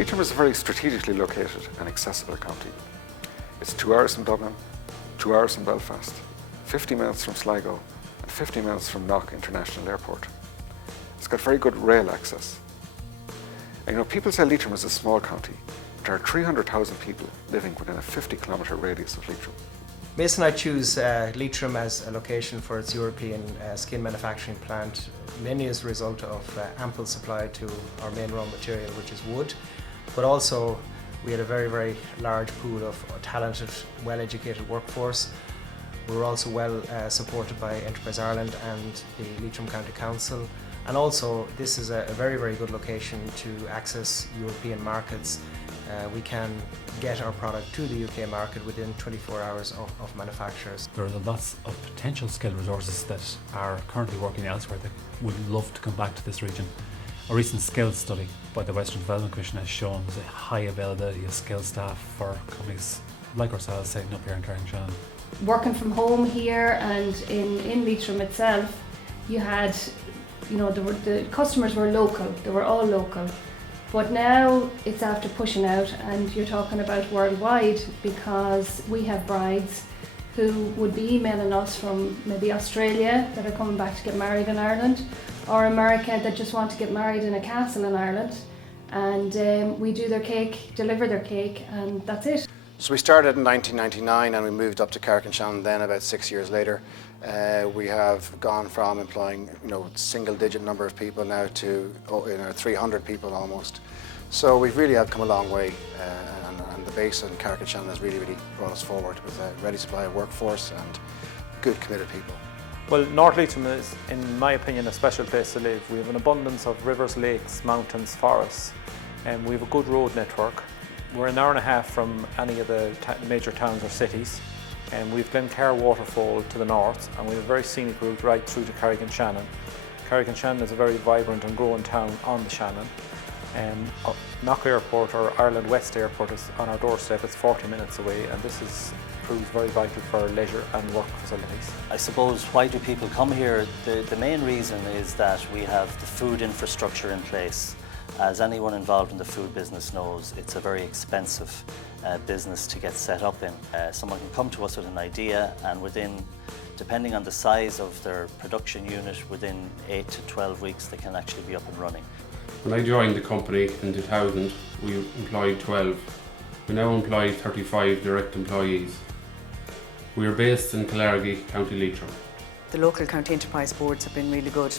Leitrim is a very strategically located and accessible county. It's 2 hours from Dublin, 2 hours from Belfast, 50 minutes from Sligo, and 50 minutes from Knock International Airport. It's got very good rail access. And people say Leitrim is a small county. There are 300,000 people living within a 50-kilometre radius of Leitrim. Mason and I choose Leitrim as a location for its European skin manufacturing plant, mainly as a result of ample supply to our main raw material, which is wood, but also we had a very, very large pool of talented, well-educated workforce. We were also well supported by Enterprise Ireland and the Leitrim County Council. And also, this is a very, very good location to access European markets. We can get our product to the UK market within 24 hours of manufacturers. There are lots of potential skilled resources that are currently working elsewhere that would love to come back to this region. A recent skills study by the Western Development Commission has shown the high availability of skilled staff for companies like ourselves setting up here in Carrick-on-Shannon. Working from home here and in Leitrim itself, you had, the customers were local, they were all local. But now it's after pushing out, and you're talking about worldwide, because we have brides who would be emailing us from maybe Australia that are coming back to get married in Ireland, or America that just want to get married in a castle in Ireland. And we do their cake, deliver their cake, and that's it. So we started in 1999 and we moved up to Carrick-on-Shannon then about 6 years later. We have gone from employing single-digit number of people now to 300 people almost. So we really have come a long way, and the base in Carrick-on-Shannon has really brought us forward with a ready supply of workforce and good committed people. Well, North Leitrim is, in my opinion, a special place to live. We have an abundance of rivers, lakes, mountains, forests, and we have a good road network. We're an hour and a half from any of the major towns or cities, and we've Glencarr Waterfall to the north, and we have a very scenic route right through to Carrick-on-Shannon. Carrick-on-Shannon is a very vibrant and growing town on the Shannon. Knock Airport, or Ireland West Airport, is on our doorstep. It's 40 minutes away, and this proves very vital for leisure and work facilities. I suppose, why do people come here? The main reason is that we have the food infrastructure in place. As anyone involved in the food business knows, it's a very expensive business to get set up in. Someone can come to us with an idea, and depending on the size of their production unit, within 8 to 12 weeks they can actually be up and running. When I joined the company in 2000, we employed 12. We now employ 35 direct employees. We are based in Killargy, County Leitrim. The local county enterprise boards have been really good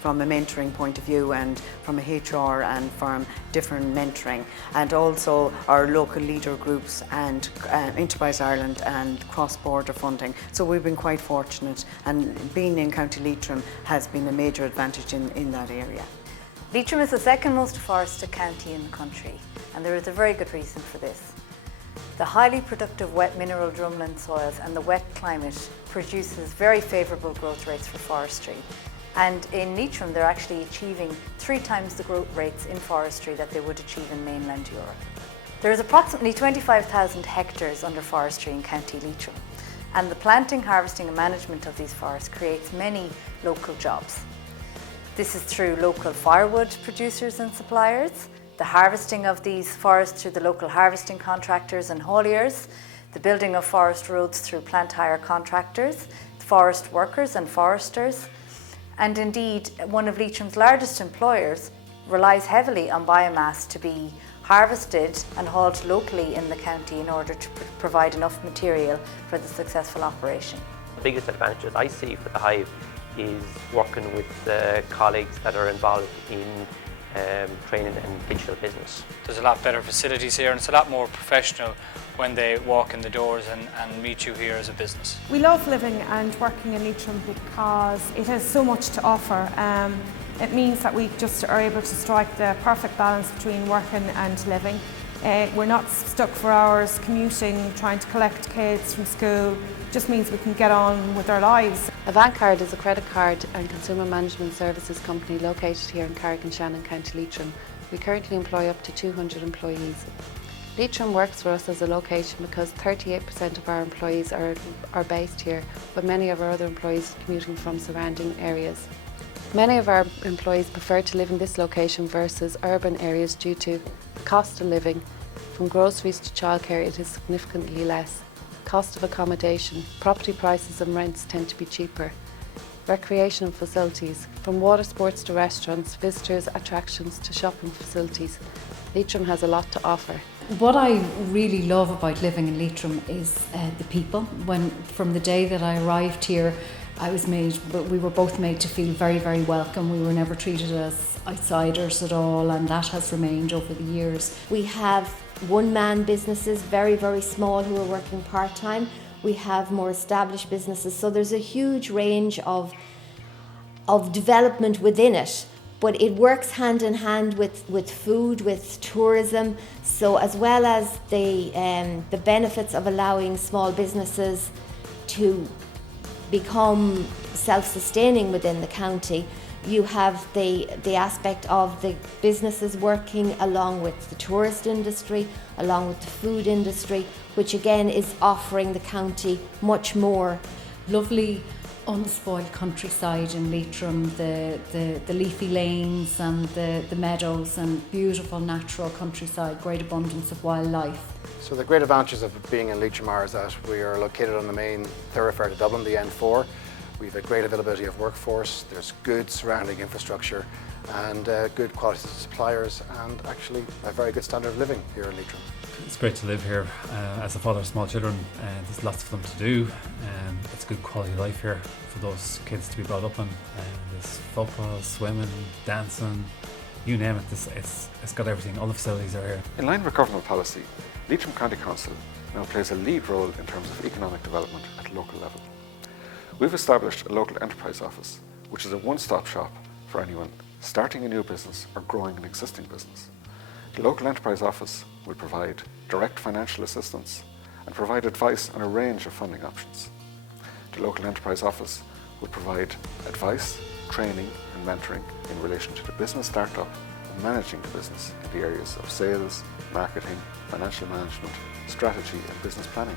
from a mentoring point of view, and from a HR and from different mentoring, and also our local leader groups and Enterprise Ireland and cross-border funding. So we've been quite fortunate, and being in County Leitrim has been a major advantage in that area. Leitrim is the second most forested county in the country, and there is a very good reason for this. The highly productive wet mineral drumlin soils and the wet climate produces very favourable growth rates for forestry. And in Leitrim, they're actually achieving 3 times the growth rates in forestry that they would achieve in mainland Europe. There is approximately 25,000 hectares under forestry in County Leitrim, and the planting, harvesting and management of these forests creates many local jobs. This is through local firewood producers and suppliers, the harvesting of these forests through the local harvesting contractors and hauliers, the building of forest roads through plant hire contractors, forest workers and foresters, and indeed one of Leitrim's largest employers relies heavily on biomass to be harvested and hauled locally in the county in order to provide enough material for the successful operation. The biggest advantages I see for the Hive is working with the colleagues that are involved in training and digital business. There's a lot better facilities here, and it's a lot more professional when they walk in the doors and meet you here as a business. We love living and working in Leitrim because it has so much to offer. It means that we just are able to strike the perfect balance between working and living. We're not stuck for hours commuting, trying to collect kids from school. It just means we can get on with our lives. Avantcard is a credit card and consumer management services company located here in Carrick-on-Shannon, County Leitrim. We currently employ up to 200 employees. Leitrim works for us as a location because 38% of our employees are based here, but many of our other employees commuting from surrounding areas. Many of our employees prefer to live in this location versus urban areas due to the cost of living. From groceries to childcare, it is significantly less. Cost of accommodation, property prices and rents tend to be cheaper. Recreational facilities, from water sports to restaurants, visitors, attractions to shopping facilities. Leitrim has a lot to offer. What I really love about living in Leitrim is the people. From the day that I arrived here, we were both made to feel very, very welcome. We were never treated as outsiders at all, and that has remained over the years. We have one-man businesses, very, very small, who are working part-time. We have more established businesses, so there's a huge range of development within it. But it works hand in hand with food, with tourism. So as well as the benefits of allowing small businesses to become self-sustaining within the county, you have the aspect of the businesses working along with the tourist industry, along with the food industry, which again is offering the county much more. Lovely unspoiled countryside in Leitrim, the leafy lanes and the meadows and beautiful natural countryside, great abundance of wildlife. So the great advantages of being in Leitrim are that we are located on the main thoroughfare to Dublin, the N4. We have a great availability of workforce, there's good surrounding infrastructure and good quality suppliers and actually a very good standard of living here in Leitrim. It's great to live here. As a father of small children, there's lots for them to do. It's a good quality life here for those kids to be brought up in. There's football, swimming, dancing, you name it. It's got everything. All the facilities are here. In line with government policy, Leitrim County Council now plays a lead role in terms of economic development at local level. We've established a local enterprise office, which is a one-stop shop for anyone starting a new business or growing an existing business. The local enterprise office will provide direct financial assistance and provide advice on a range of funding options. The local enterprise office will provide advice, training and mentoring in relation to the business startup and managing the business in the areas of sales, marketing, financial management, strategy and business planning.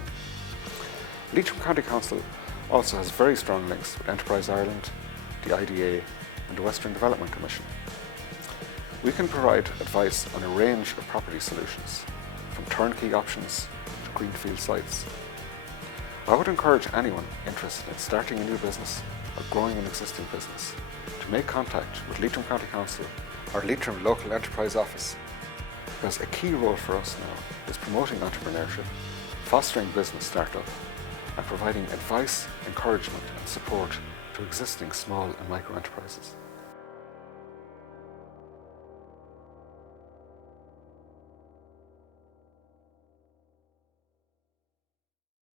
Leitrim County Council also has very strong links with Enterprise Ireland, the IDA and the Western Development Commission. We can provide advice on a range of property solutions, from turnkey options to greenfield sites. I would encourage anyone interested in starting a new business or growing an existing business to make contact with Leitrim County Council or Leitrim Local Enterprise Office, because a key role for us now is promoting entrepreneurship, fostering business startup and providing advice, encouragement and support to existing small and micro enterprises.